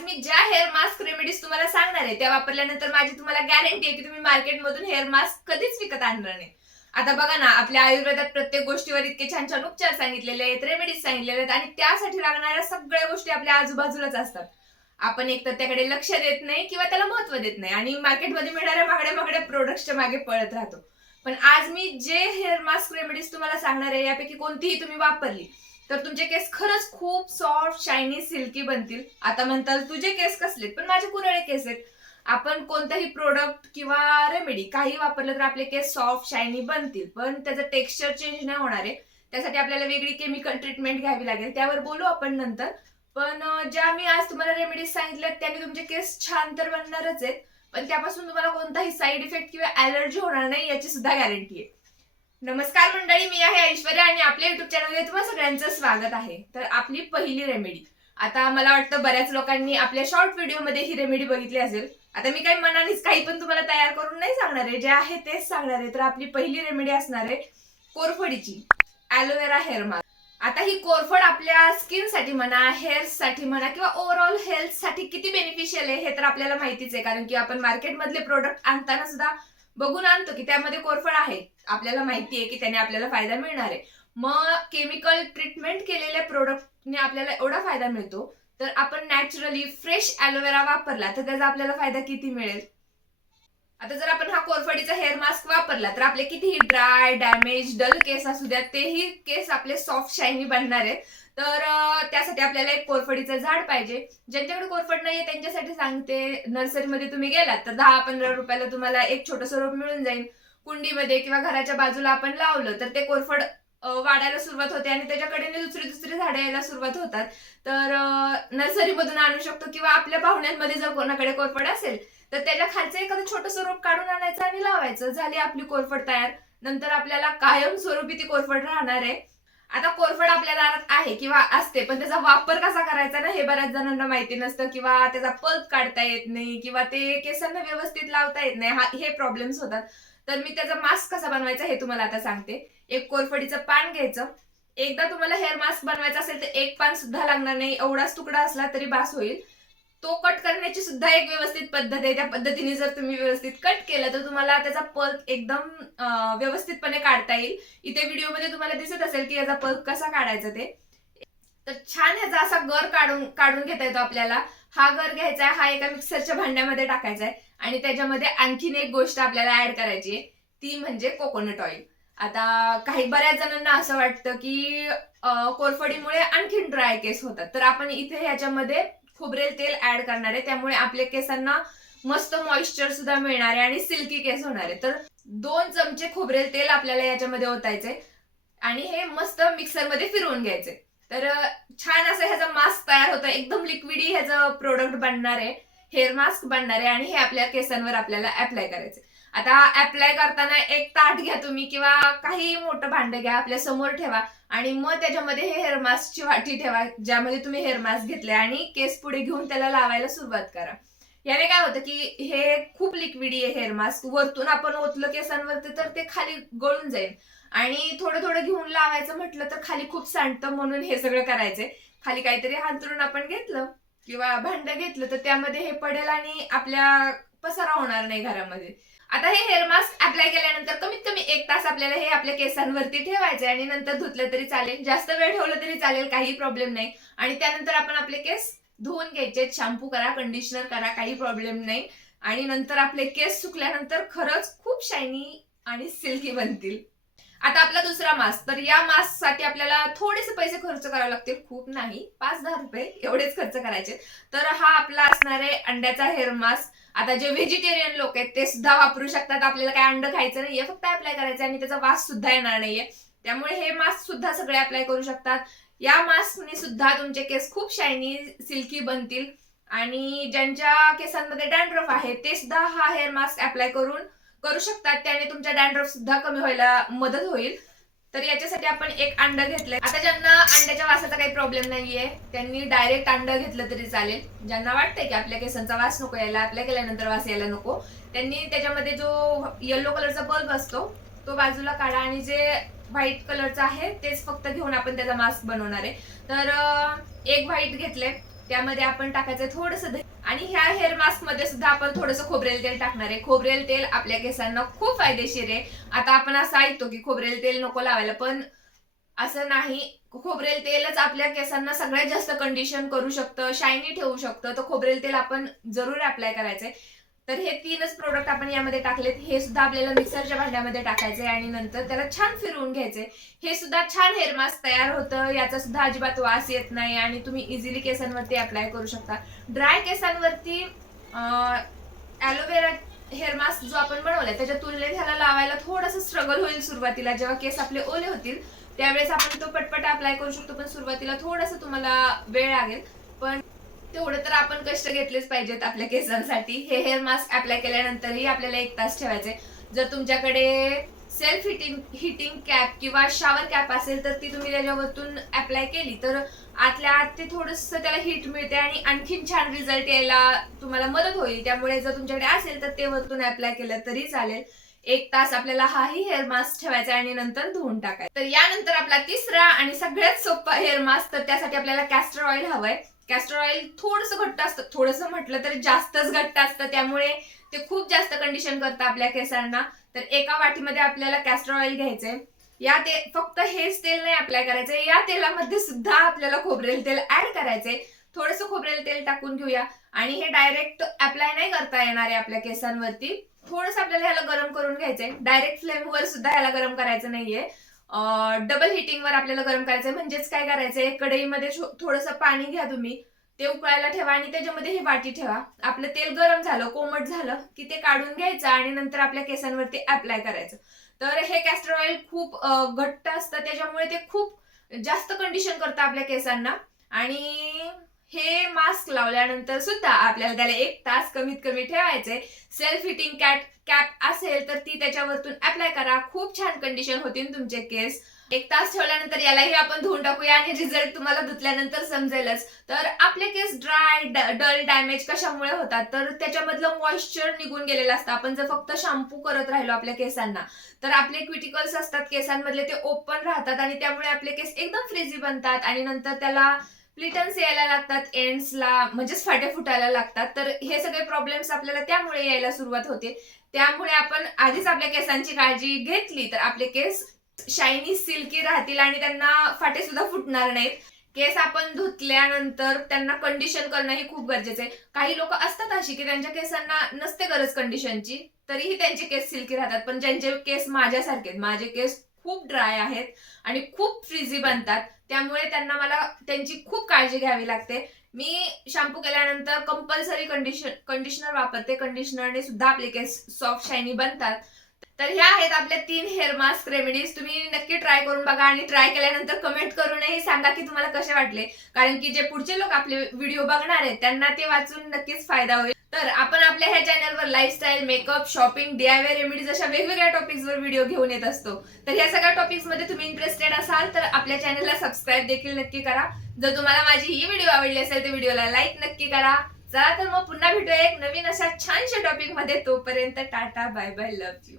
आज मी ज्या hair mask remedies तुम्हाला सांगणार आहे त्या वापरल्यानंतर माझी तुम्हाला गॅरंटी आहे की तुम्ही मार्केटमधून हेअर मास्क कधीच विकत आणणार नाही. आता बघा ना, आपल्या आयुर्वेदात प्रत्येक गोष्टीवर इतके छान छान उपचार सांगितलेले आहेत, रेमेडीज सांगितलेले आहेत आणि त्यासाठी लागणाऱ्या सगळ्या गोष्टी आपल्या आजूबाजूलाच असतात. आपण एक तर त्याकडे लक्ष देत नाही किंवा त्याला महत्व देत नाही आणि मार्केटमध्ये मिळणाऱ्या महागड्या महागड्या प्रोडक्ट्सच्या मागे पळत राहतो. पण आज मी जे हेअर मास्क रेमेडीज तुम्हाला सांगणार आहे यापैकी कोणतीही तुम्ही वापरली तर तुमचे केस खरंच खूप सॉफ्ट, शायनी, सिल्की बनतील. आता म्हणताल तुझे केस कसलेत, पण माझे कुरळे केस आहेत. आपण कोणताही प्रोडक्ट किंवा रेमेडी काही वापरलं तर आपले केस सॉफ्ट, शायनी बनतील, पण त्याचं टेक्स्चर चेंज नाही होणार आहे. त्यासाठी आपल्याला वेगळी केमिकल ट्रीटमेंट घ्यावी लागेल, त्यावर बोलू आपण नंतर. पण ज्या मी आज तुम्हाला रेमेडीज सांगितल्यात त्याने तुमचे केस छान तर बनणारच आहेत, पण त्यापासून तुम्हाला कोणताही साईड इफेक्ट किंवा ॲलर्जी होणार नाही याची सुद्धा गॅरंटी आहे. नमस्कार मंडळी, मी आहे ऐश्वर्या आणि आपल्या युट्यूब चॅनलमध्ये तुम्हा सगळ्यांचं स्वागत आहे. तर आपली पहिली रेमेडी, आता मला वाटतं बऱ्याच लोकांनी आपल्या शॉर्ट व्हिडिओमध्ये ही रेमेडी बघितली असेल. आता मी काही मनानेच काही पण तुम्हाला तयार करून नाही सांगणार आहे, जे आहे तेच सांगणार आहे. तर आपली पहिली रेमेडी असणार आहे कोरफडीची ॲलोवेरा हेअर मास्क. आता ही कोरफड आपल्या स्किनसाठी म्हणा, हेअर्ससाठी म्हणा किंवा ओव्हरऑल हेल्थसाठी किती बेनिफिशियल आहे हे तर आपल्याला माहितीच आहे, कारण की आपण मार्केटमधले प्रोडक्ट आणताना सुद्धा बघून आणतो की त्यामध्ये कोरफड आहे. आपल्याला माहिती आहे की त्याने आपल्याला फायदा मिळणार आहे. मग केमिकल ट्रीटमेंट केलेल्या प्रोडक्टने आपल्याला एवढा फायदा मिळतो, तर आपण नॅचरली फ्रेश ॲलोवेरा वापरला तर त्याचा आपल्याला फायदा किती मिळेल. आता जर आपण हा कोरफडीचा हेअर मास्क वापरला तर आपले कितीही ड्राय, डॅमेज, डल केस असू द्या, तेही केस आपले सॉफ्ट, शायनी बनणार आहेत. तर त्यासाठी आपल्याला एक कोरफडीचं झाड पाहिजे. ज्यांच्याकडे कोरफड नाहीये त्यांच्यासाठी सांगते, नर्सरीमध्ये तुम्ही गेलात तर 10-15 रुपयाला तुम्हाला एक छोटंसं रोप मिळून जाईल. कुंडीमध्ये किंवा घराच्या बाजूला आपण लावलं तर ते कोरफड वाढायला सुरुवात होते आणि त्याच्याकडे दुसरी झाडं यायला सुरुवात होतात. तर नर्सरीमधून आणू शकतो किंवा आपल्या पाहुण्यांमध्ये जर कोणाकडे कोरफड असेल तर त्याच्या खालचं एखादं छोटंसं रोप काढून आणायचं आणि लावायचं, झाली आपली कोरफड तयार. नंतर आपल्याला कायमस्वरूपी ती कोरफड राहणार आहे. आता कोरफड आपल्या दारात आहे किंवा असते, पण त्याचा वापर कसा करायचा ना हे बऱ्याच जणांना माहिती नसतं, किंवा त्याचा पल्प काढता येत नाही किंवा ते केसांना व्यवस्थित लावता येत नाही, हे प्रॉब्लेम्स होतात. तर मी त्याचा मास्क कसा बनवायचा हे तुम्हाला आता सांगते. एक कोरफडीचं पान घ्यायचं. एकदा तुम्हाला हेअर मास्क बनवायचा असेल तर एक पान सुद्धा लागणार नाही, एवढाच तुकडा असला तरी बास होईल. तो कट करण्याची सुद्धा एक व्यवस्थित पद्धत आहे. त्या पद्धतीने जर तुम्ही व्यवस्थित कट केलं तर तुम्हाला त्याचा पल्प एकदम व्यवस्थितपणे काढता येईल. इथे व्हिडिओमध्ये तुम्हाला दिसत असेल की याचा पल्प कसा काढायचा ते. तर छान ह्याचा असा गर काढून घेता येतो आपल्याला. हा गर घ्यायचा आहे, हा एका मिक्सरच्या भांड्यामध्ये टाकायचा आहे आणि त्याच्यामध्ये आणखीन एक गोष्ट आपल्याला ऍड करायची आहे, ती म्हणजे कोकोनट ऑइल. आता बऱ्याच जणांना असं वाटतं की कोरफडीमुळे आणखीन ड्राय केस होतात, तर आपण इथे ह्याच्यामध्ये खोबरेल तेल ऍड करणार आहे. त्यामुळे आपल्या केसांना मस्त मॉइश्चर सुद्धा मिळणार आहे आणि सिल्की केस होणार आहे. तर 2 चमचे खोबरेल तेल आपल्याला याच्यामध्ये ओतायचे आणि हे मस्त मिक्सरमध्ये फिरवून घ्यायचे. तर छान असं ह्याचा मास्क तयार होतं. एकदम लिक्विडी ह्याचं प्रोडक्ट बनणार आहे, हेअर मास्क बनणार आहे आणि हे आपल्या केसांवर आपल्याला अप्लाय करायचे. आता अप्लाय करताना एक ताट घ्या तुम्ही किंवा काही मोठं भांडं घ्या, आपल्या समोर ठेवा आणि मग त्याच्यामध्ये हे हेअर मास्कची वाटी ठेवा ज्यामध्ये तुम्ही हेअर मास्क घेतले आणि केस पुढे घेऊन त्याला लावायला सुरुवात करा. याने काय होतं की हे खूप लिक्विडी आहे हेअर मास्क. वरतून आपण ओतलं केसांवरती तर ते खाली गळून जाईल आणि थोडं थोडं घेऊन लावायचं म्हटलं तर खाली खूप सांडतं, म्हणून हे सगळं करायचंय. खाली काहीतरी हांतरून आपण घेतलं किंवा भांडं घेतलं तर त्यामध्ये हे पडेल आणि आपल्या पसारा होणार नाही घरामध्ये. आता हे हेअर मास्क अप्लाय केल्यानंतर कमीत कमी 1 तास आपल्याला हे आपल्या केसांवरती ठेवायचे आणि नंतर धुतलं तरी चालेल, जास्त वेळ ठेवलं तरी चालेल, काही प्रॉब्लेम नाही. आणि त्यानंतर आपण आपले केस धुवून घ्यायचे, शॅम्पू करा, कंडिशनर करा, काही प्रॉब्लेम नाही. आणि नंतर आपले केस सुकल्यानंतर खरंच खूप शायनी आणि सिल्की बनतील. आता आपला दुसरा मास्क, तर या मास्क साठी आपल्याला थोडेसे पैसे खर्च करावे लागतील, खूप नाही, 5-10 रुपये एवढेच खर्च करायचे. तर हा आपला असणार आहे अंड्याचा हेअर मास्क. आता जे व्हेजिटेरियन लोक आहेत ते सुद्धा वापरू शकतात. आपल्याला काय अंड खायचं नाहीये, फक्त अप्लाय करायचं आणि त्याचा वास सुद्धा येणार नाहीये. त्यामुळे हे मास्क सुद्धा सगळे अप्लाय करू शकतात. या मास्कने सुद्धा तुमचे केस खूप शायनी, सिल्की बनतील. आणि ज्यांच्या केसांमध्ये डॅन्ड्रफ आहे ते सुद्धा हा हेअर मास्क अप्लाय करू शकतात. त्याने तुमच्या डॅन्ड्रफ सुद्धा कमी व्हायला मदत होईल. तर याच्यासाठी आपण एक अंड घेतलंय. आता ज्यांना अंड्याच्या वासाचा काही प्रॉब्लेम नाहीये त्यांनी डायरेक्ट अंड घेतलं तरी चालेल. ज्यांना वाटतंय की आपल्या केसांचा वास नको यायला, अप्लाय केल्यानंतर वास यायला नको, त्यांनी त्याच्यामध्ये जो येलो कलरचा बल्ब असतो तो बाजूला काढा आणि जे व्हाईट कलरचा आहे तेच फक्त घेऊन आपण त्याचा मास्क बनवणार आहे. तर एक व्हाईट घेतले, त्यामध्ये आपण टाकायचं थोडंसं दही आणि ह्या हेअर मास्क मध्ये सुद्धा आपण थोडंसं खोबरेल तेल टाकणार आहे. खोबरेल तेल आपल्या केसांना खूप फायदेशीर आहे. आता आपण असं ऐकतो की खोबरेल तेल नको लावायला, पण असं नाही. खोबरेल तेलच आपल्या केसांना सगळ्यात जास्त कंडिशन करू शकतं, शायनी ठेवू शकतं. तर खोबरेल तेल आपण जरूर अप्लाय करायचंय. तर हे 3च प्रोडक्ट आपण यामध्ये टाकलेत. हे सुद्धा आपल्याला मिक्सरच्या भांड्यामध्ये टाकायचे आणि नंतर त्याला छान फिरवून घ्यायचे. हे सुद्धा छान हेअर मास्क तयार होतं. याचा सुद्धा अजिबात वास येत नाही आणि तुम्ही इझिली केसांवरती अप्लाय करू शकता. ड्राय केसांवरती ॲलोवेरा हेअर मास्क जो आपण बनवलाय त्याच्या तुलनेत ह्याला लावायला थोडंसं स्ट्रगल होईल सुरुवातीला. जेव्हा केस आपले ओले होतील त्यावेळेस आपण तो पटपट अप्लाय करू शकतो, पण सुरुवातीला थोडंसं तुम्हाला वेळ लागेल. पण तेवढं तर आपण कष्ट घेतलेच पाहिजेत आपल्या केसांसाठी. हे हेअर मास्क अप्लाय केल्यानंतरही आपल्याला 1 तास ठेवायचे. जर तुमच्याकडे सेल्फ हिटिंग कॅप किंवा शॉवर कॅप असेल तर ती तुम्ही त्याच्यावरतून अप्लाय केली तर आतल्या आत ते थोडंसं त्याला हिट मिळते आणि आणखीन छान रिझल्ट यायला तुम्हाला मदत होईल. त्यामुळे जर तुमच्याकडे असेल तर ते वरतून अप्लाय केलं तरी चालेल. 1 तास आपल्याला हाही हेअर मास्क ठेवायचा आणि नंतर धुवून टाकायचा. तर यानंतर आपला तिसरा आणि सगळ्यात सोपा हेअर मास्क, तर त्यासाठी आपल्याला कॅस्टर ऑइल हवंय. कॅस्टर ऑइल थोडंसं घट्ट असतं, थोडंसं म्हटलं तर जास्तच घट्ट असतं, त्यामुळे ते खूप जास्त कंडिशन करतं आपल्या केसांना. तर एका वाटीमध्ये आपल्याला कॅस्टर ऑइल घ्यायचंय. फक्त हेच तेल नाही अप्लाय करायचंय, या तेलामध्ये सुद्धा आपल्याला खोबरेल तेल ऍड करायचंय. थोडंसं खोबरेल तेल टाकून घेऊया आणि हे डायरेक्ट अप्लाय नाही करता येणार आहे आपल्या केसांवरती. थोडंसं आपल्याला ह्याला गरम करून घ्यायचंय. डायरेक्ट फ्लेमवर सुद्धा ह्याला गरम करायचं नाहीये, डबल हिटिंगवर आपल्याला गरम करायचंय. म्हणजेच काय करायचंय, कढईमध्ये थोडंसं पाणी घ्या तुम्ही, ते उकळायला ठेवा आणि त्याच्यामध्ये ही वाटी ठेवा. आपलं तेल गरम झालं, कोमट झालं की ते काढून घ्यायचं आणि नंतर आपल्या केसांवरती अप्लाय करायचं. तर हे कॅस्टर ऑइल खूप घट्ट असतं, त्याच्यामुळे ते खूप जास्त कंडिशन करतं आपल्या केसांना. आणि हे मास्क लावल्यानंतर सुद्धा आपल्याला त्याला 1 तास कमीत कमी ठेवायचे. सेल्फ हिटिंग कॅप असेल तर ती त्याच्यावरतून अप्लाय करा. खूप छान कंडिशन होतील तुमचे केस. 1 तास ठेवल्यानंतर यालाही आपण धुवून टाकूया आणि रिझल्ट तुम्हाला धुतल्यानंतर समजेलच. तर आपले केस ड्राय, डल, डॅमेज कशामुळे होतात, तर त्याच्यामधलं मॉइश्चर निघून गेलेलं असतं. आपण जर फक्त शॅम्पू करत राहिलो आपल्या केसांना तर आपले क्युटिकल्स असतात केसांमधले ते ओपन राहतात आणि त्यामुळे आपले केस एकदम फ्रिझी बनतात आणि नंतर त्याला प्लिटन्स यायला लागतात, एंड्सला म्हणजेच फाटे फुटायला लागतात. तर हे सगळे प्रॉब्लेम्स आपल्याला त्यामुळे यायला सुरुवात होते. त्यामुळे आपण आधीच आपल्या केसांची काळजी घेतली तर आपले केस शायनी, सिल्की राहतील आणि त्यांना फाटे सुद्धा फुटणार नाहीत. केस आपण धुतल्यानंतर त्यांना कंडिशन करणं ही खूप गरजेचं आहे. काही लोक असतात अशी की त्यांच्या केसांना नसते गरज कंडिशनची, तरीही त्यांचे केस सिल्की राहतात. पण ज्यांचे केस माझ्यासारखे, माझे केस खूप ड्राय आहेत आणि खूप फ्रिझी बनतात, त्यामुळे मला त्यांची खूप काळजी घ्यावी लागते. मी शॅम्पू केल्यानंतर कंपल्सरी कंडिशनर वापरते. कंडिशनरने सुद्धा आपले केस सॉफ्ट, शायनी बनतात. तर ह्या आहेत आपल्या 3 हेअर मास्क रेमेडीज. तुम्ही नक्की ट्राय करून बघा आणि ट्राय केल्यानंतर कमेंट करूनही सांगा की तुम्हाला कसे वाटले, कारण की जे पुढचे लोक आपले व्हिडिओ बघणार आहेत त्यांना ते वाचून नक्कीच फायदा होईल. तर आपण आपल्या ह्या चॅनलवर lifestyle, makeup, shopping, DIY remedies अशा वेगवेगळ्या टॉपिक्सवर व्हिडिओ घेऊन येत असतो. तर ह्या सगळ्या टॉपिक्स मध्ये तुम्ही इंटरेस्टेड असाल तर आपल्या चॅनलला सबस्क्राईब देखील नक्की करा. जर तुम्हाला माझी ही व्हिडिओ आवडली असेल तर व्हिडिओला लाईक नक्की करा. चला तर मग पुन्हा भेटूया एक नवीन अशा छानशा टॉपिक मध्ये. तोपर्यंत tata, bye bye, love you.